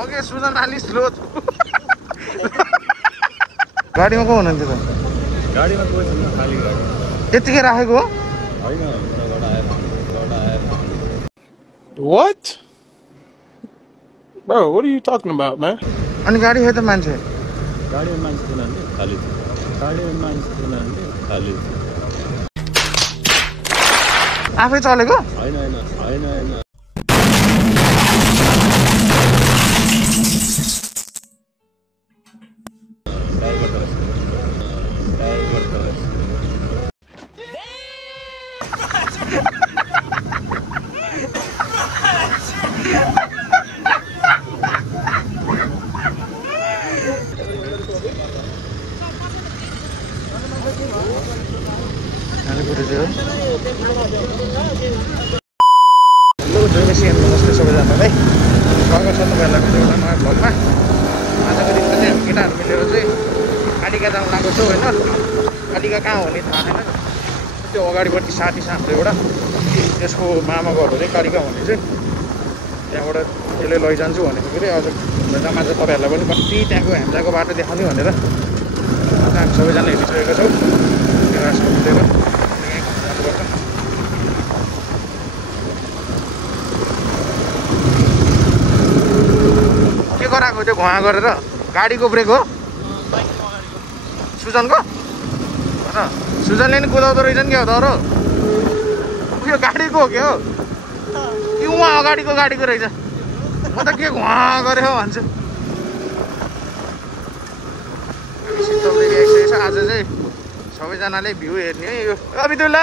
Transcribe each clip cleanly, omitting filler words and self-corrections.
अघि सुजन अलि स्लो गाडीमा को हुनुहुन्थ्यो त गाडीमा कोही छैन खाली गाडी यतिकै राखेको हो होइन उताबाट आएर What? Bro, what are you talking about, man? अनि गाडी खै त मान्छे गाडीमा मान्छे थिएन भने खाली थियो गाडीमा मान्छे थिएन भने खाली थियो आफै चलेको होइन होइन होइन होइन सबैजनालाई स्वागत छ तपाईँहरूलाई मेरो एउटा नयाँ भ्लगमा आजको दिन चाहिँ हामी केटाहरू मिलेर चाहिँ कालिका जान लागेको छौँ होइन कालिका कहाँ हो भने थाहा छैन त्यो अगाडिपट्टि साथी छ हाम्रो एउटा त्यसको मामाको घर चाहिँ कालिका हुने चाहिँ त्यहाँबाट त्यसले लैजान्छु भनेको फेरि अझ घुम्न जामा चाहिँ तपाईँहरूलाई पनि कति त्यहाँको हामीलाको बाटो देखाउने भनेर हामी सबैजना हेरिसकेको छौँ रासको मिलेर जानुपर्छ के गराएको त्यो घुवा गरेर गाडीको ब्रेक हो सुजनको सुजनले नि कुदाउँदो रहेछ नि क्या हो तर उयो गाडीको हो क्या हो कि उहाँ अगाडिको गाडीको रहेछ म त के घुवा गरे हो भन्छु सिक्किमले आइसकेको छ आज चाहिँ सबैजनाले भ्यू हेर्ने है यो अबिदुल्ला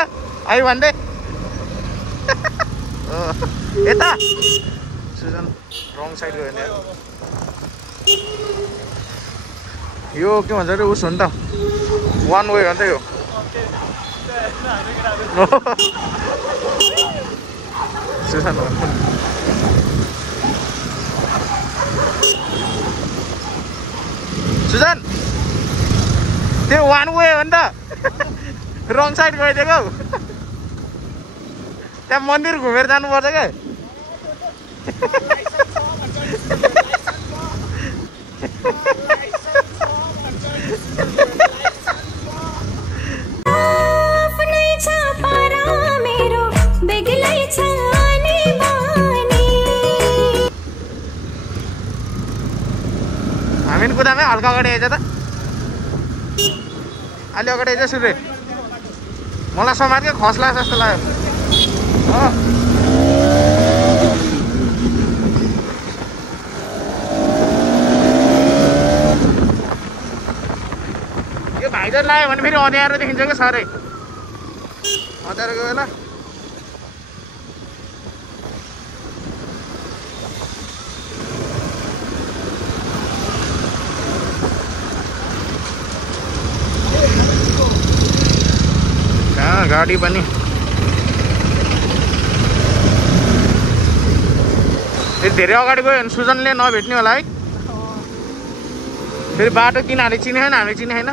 आयो भन्दै यता सुजन रङ साइड गयो भने यो के भन्छ अरे उस हो नि त वान वे हो नि त यो सुजन सुजन त्यो वान वे हो नि त रङ साइड गइदिएको त्यहाँ मन्दिर घुमेर जानुपर्छ क्या हामी पनि कुदामै हल्का अगाडि आइज त अलि अगाडि आइज सूर्य मलाई समाज के खस्ला जस्तो लाग्यो यो भाइजर लाग्यो भने फेरि अँध्यारो देखिन्छ क्या साह्रै अँध्यारोको बेला गाडी पनि धेरै अगाडि गयो भने सुजनले नभेट्ने होला है फेरि बाटो किनहरूले चिने छैन हामीले चिने छैन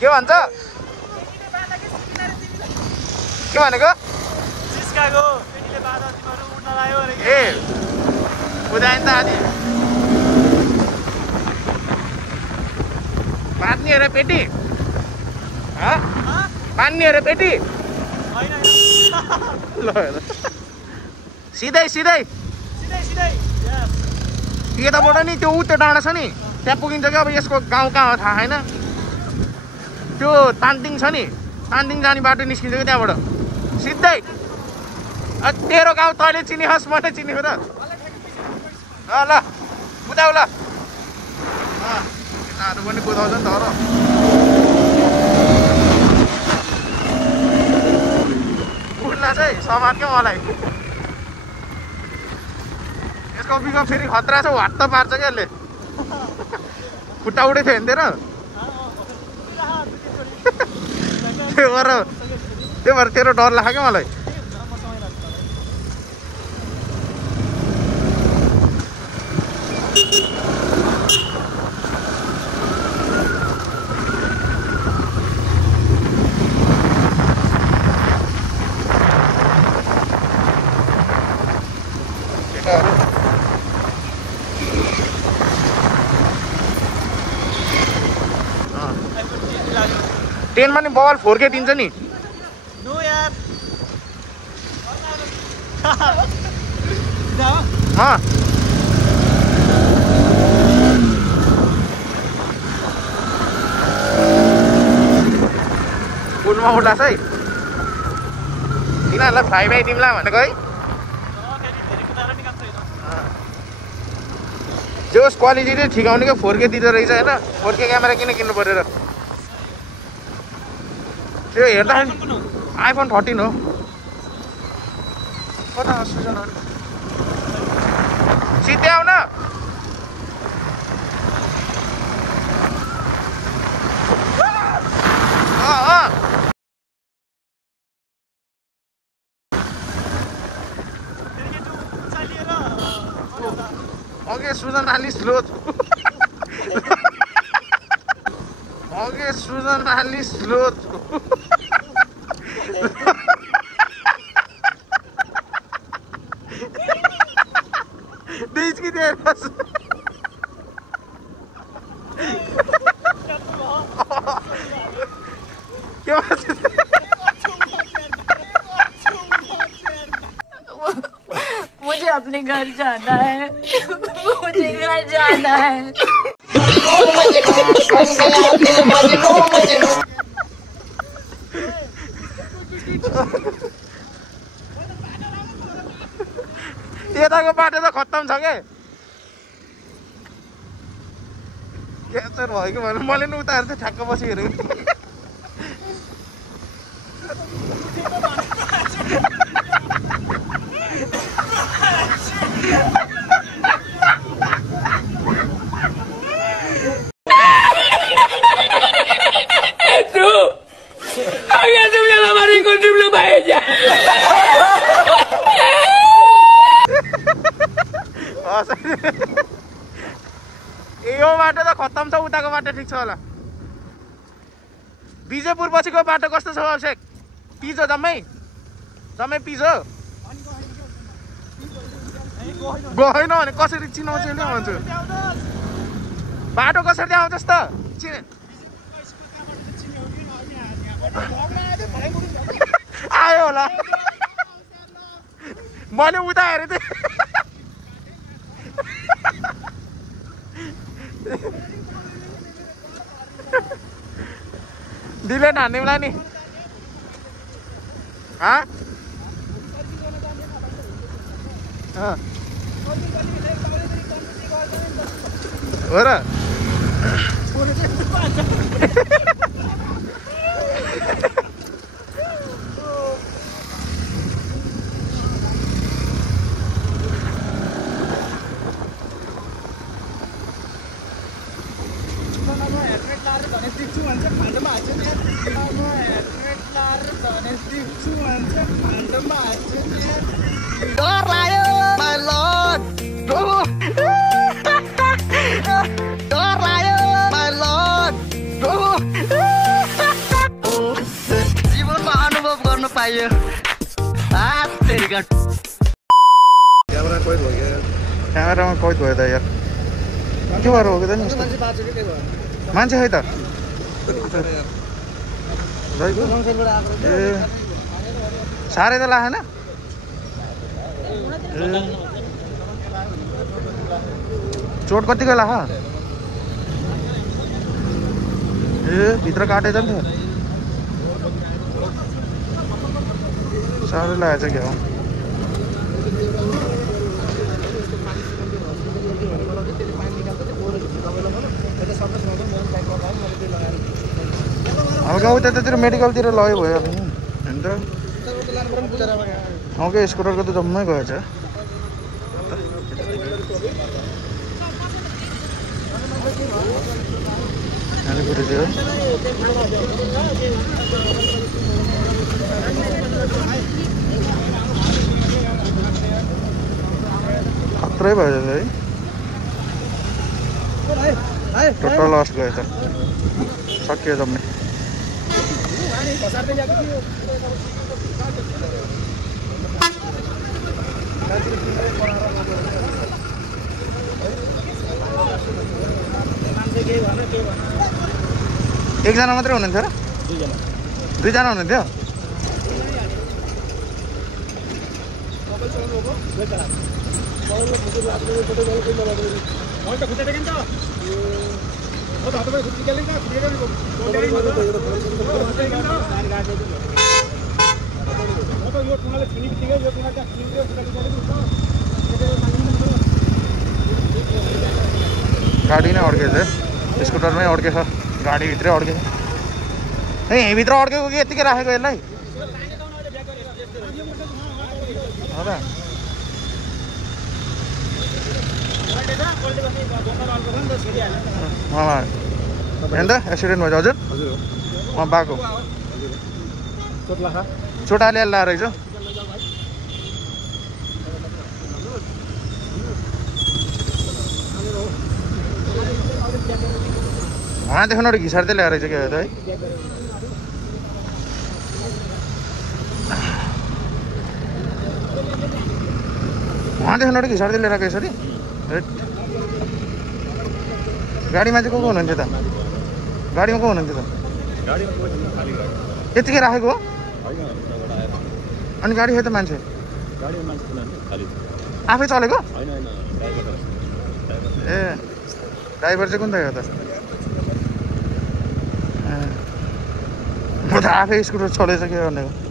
के भन्छ के भनेको ए कुदायो नि त आदि पात्नी अरे पेटी पानी अरे पेटी सिधै सिधै यताबाट नि त्यो त्यो डाँडा छ नि त्यहाँ पुगिन्छ क्या अब यसको गाउँ कहाँ हो थाहा छैन त्यो तान्तिङ छ नि तान्तिङ जाने बाटो निस्किन्छ क्या त्यहाँबाट सिधै तेरो गाउँ तैँले चिनिहोस् मैले चिनेको त ल कुदाउ ल केटाहरू पनि कुदाउँछ नि त र कुद्ला चाहिँ समाज क्या मलाई यसको बिगम फेरि खतरा छ वाट्ट पार्छ क्या यसले खुट्टा उठे थियो हिँड्दैन त्यो भएर तेरो डर लाग्यो क्या मलाई 10 मा नि बल 4K दिन्छ नि नो यार पुलमा उठ्लास् है तिनीहरूलाई फ्लाइ बाई दिउँला भनेको है जोस् क्वालिटी चाहिँ ठिक आउने क्या 4K दिँदो रहेछ होइन 4K क्यामेरा किन किन्नु पऱ्यो र त्यो हेर्दाखेरि iPhone 13 हो कता सुजन सिधै आउन Okay, Susan Ali sloth. Okay, Susan Ali sloth. This ki there was. क्या बात है? मुझे अपने घर जाना है मुझे घर जाना है यताको बाटो त खत्तम छ के क्याप्चर भयो कि भने मैले नि उताएर चाहिँ ठ्याक्क बसी हेरेको यो बाटो त खत्तम छ उताको बाटो ठिक छ होला बिजेपुर पछिको बाटो कस्तो छ अभिषेक पिजो जम्मै पिजो गएन भने कसरी चिनाउँछ नि भन्छु बाटो कसरी आउँछस् त आयो होला मैले उता हेरेँ थिएँ डिलेट हान्नेलाई नि हो र जीवनमा अनुभव गर्नु पाइयो क्यामेरामा कैद भयो त यार के भएर हो कि त नि मान्छे खै त ए साह्रै त लागेन चोट कतिको लाग ए भित्र काटेछ नि साह्रै लागेछ क्या हल्का उतातिर मेडिकलतिर लग्यो भयो अब होइन त हल्का स्कुटरको त जम्मै गएछ खत्रै भयो है टोटल लस्ट गयो त सकियो जम्मै एकजना मात्रै हुनुहुन्थ्यो र दुईजना हुनुहुन्थ्यो गाडी नै अड्केछ स्कुटरमै अड्केछ गाडीभित्रै अड्केछ ए यहीँभित्र अड्केको कि यतिकै राखेको यसलाई हो र हेर्नु त एक्सिडेन्ट भयो हजुर बाको चोट अलिअलि रहेछ उहाँदेखि अरू घिसार्दै ल्याएर रहेछ क्या त है उहाँदेखि अरू घिसार्दै लिएर आएको यसरी गाडीमा चाहिँ को हुनुहुन्थ्यो त गाडीमा को हुनुहुन्थ्यो त यतिकै राखेको हो अनि गाडी खै त मान्छे आफै चलेको ए ड्राइभर चाहिँ कुन त हो त म त आफै स्कुटर चलेछ के भनेको